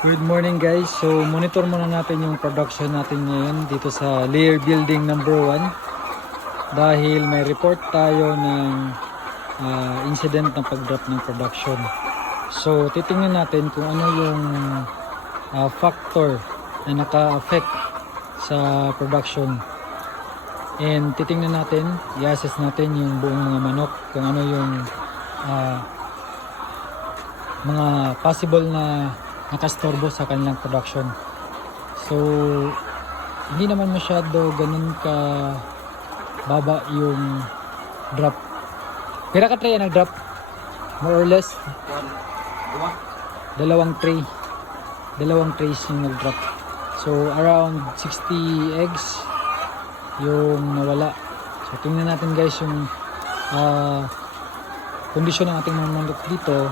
Good morning guys. So monitor muna natin yung production natin ngayon dito sa layer building number 1 dahil may report tayo ng incident ng pag-drop ng production. So titingnan natin kung ano yung factor na naka-affect sa production. And titingnan natin, i-assess natin yung buong mga manok kung ano yung mga possible na nakastorbo sa kanilang production. So hindi naman masyado ganun ka baba yung drop. Pira ka tray nag-drop? More or less? Dalawang trays yung nag-drop. So around 60 eggs yung nawala. So tingnan natin guys yung kondisyon ng ating mga manok dito.